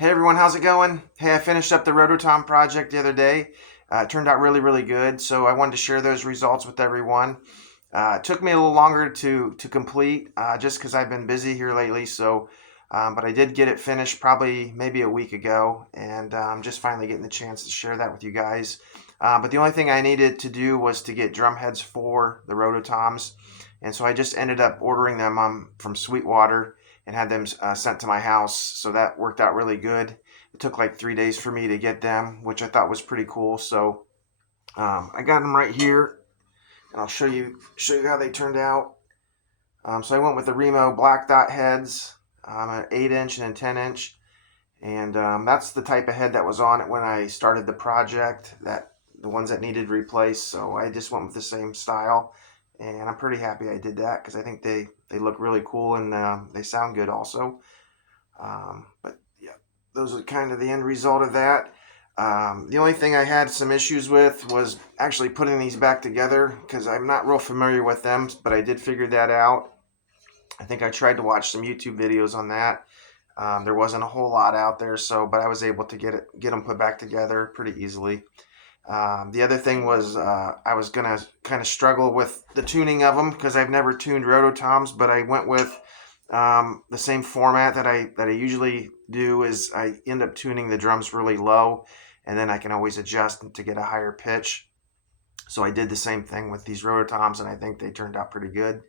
Hey everyone, how's it going? Hey, I finished up the Roto project the other day. It turned out really, really good. So I wanted to share those results with everyone. It took me a little longer to complete just because I've been busy here lately. But I did get it finished probably maybe a week ago, and I'm just finally getting the chance to share that with you guys. But the only thing I needed to do was to get drum heads for the Rototoms, and so I just ended up ordering them from Sweetwater and had them sent to my house. So that worked out really good. It took like 3 days for me to get them, which I thought was pretty cool. So I got them right here, and I'll show you how they turned out. So I went with the Remo black dot heads, an 8-inch and a 10-inch, and that's the type of head that was on it when I started the project. That the ones that needed replaced. So I just went with the same style, and I'm pretty happy I did that because I think they look really cool and they sound good also. But yeah, those are kind of the end result of that. The only thing I had some issues with was actually putting these back together because I'm not real familiar with them, but I did figure that out. I think I tried to watch some YouTube videos on that. There wasn't a whole lot out there, but I was able to get them put back together pretty easily. The other thing was I was gonna kind of struggle with the tuning of them because I've never tuned rototoms, but I went with the same format that I usually do. Is I end up tuning the drums really low, and then I can always adjust to get a higher pitch. So I did the same thing with these rototoms, and I think they turned out pretty good.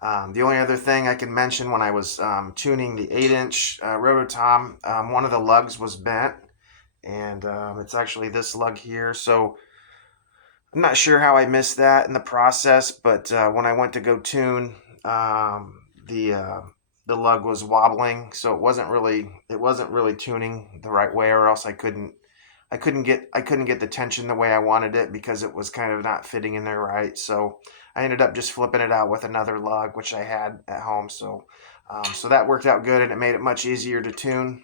The only other thing I can mention when I was tuning the 8-inch rototom, one of the lugs was bent, and it's actually this lug here. So I'm not sure how I missed that in the process, but when I went to go tune, the lug was wobbling, so it wasn't really tuning the right way, or else I couldn't get the tension the way I wanted it because it was kind of not fitting in there right. So I ended up just flipping it out with another lug, which I had at home. So that worked out good, and it made it much easier to tune.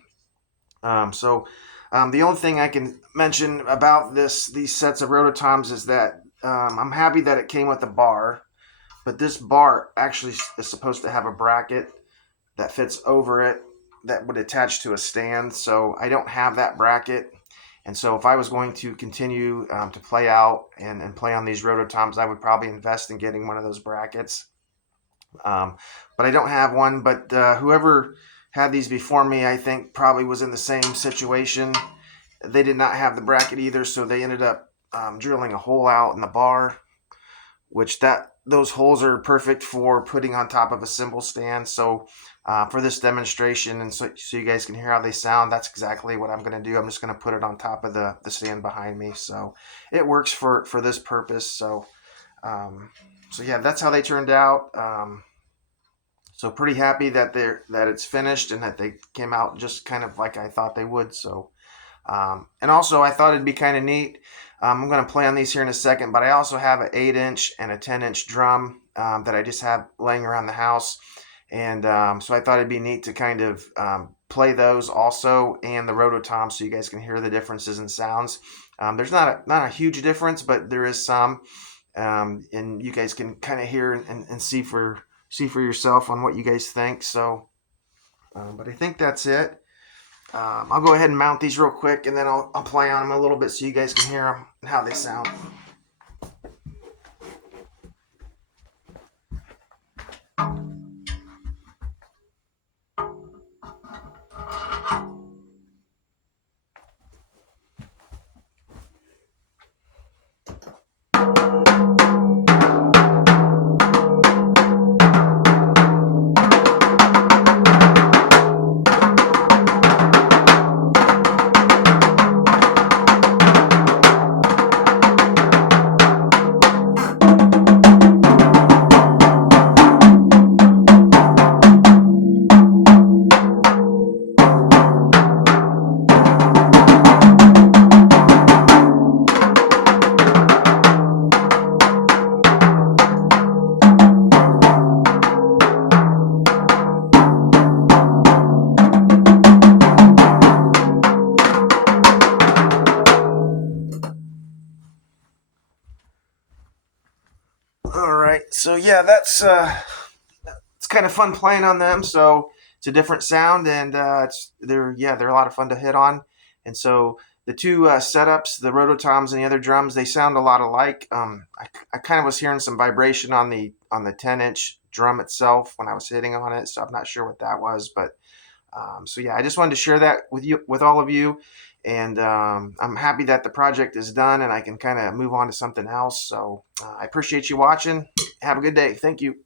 The only thing I can mention about these sets of rototoms is that I'm happy that it came with a bar, but this bar actually is supposed to have a bracket that fits over it that would attach to a stand. So I don't have that bracket. And so if I was going to continue to play out and play on these rototoms, I would probably invest in getting one of those brackets. Um, but I don't have one. But whoever had these before me, I think probably was in the same situation. They did not have the bracket either, so they ended up drilling a hole out in the bar, which those holes are perfect for putting on top of a cymbal stand. So for this demonstration, and so you guys can hear how they sound, that's exactly what I'm going to do. I'm just going to put it on top of the stand behind me. So it works for this purpose. So yeah, that's how they turned out. So pretty happy that it's finished and that they came out just kind of like I thought they would. And also I thought it'd be kind of neat. I'm going to play on these here in a second, but I also have an 8-inch and a 10-inch drum that I just have laying around the house. And so I thought it'd be neat to kind of play those also and the rototom so you guys can hear the differences in sounds. There's not a huge difference, but there is some. And you guys can kind of hear and see for yourself on what you guys think. But I think that's it. I'll go ahead and mount these real quick, and then I'll play on them a little bit so you guys can hear them and how they sound. All right, so yeah, that's it's kind of fun playing on them. So it's a different sound, and they're a lot of fun to hit on. And so the two setups, the Rototoms and the other drums, they sound a lot alike. I kind of was hearing some vibration on the 10-inch drum itself when I was hitting on it, so I'm not sure what that was, but so yeah, I just wanted to share that with all of you, and I'm happy that the project is done and I can kind of move on to something else. So I appreciate you watching. Have a good day. Thank you.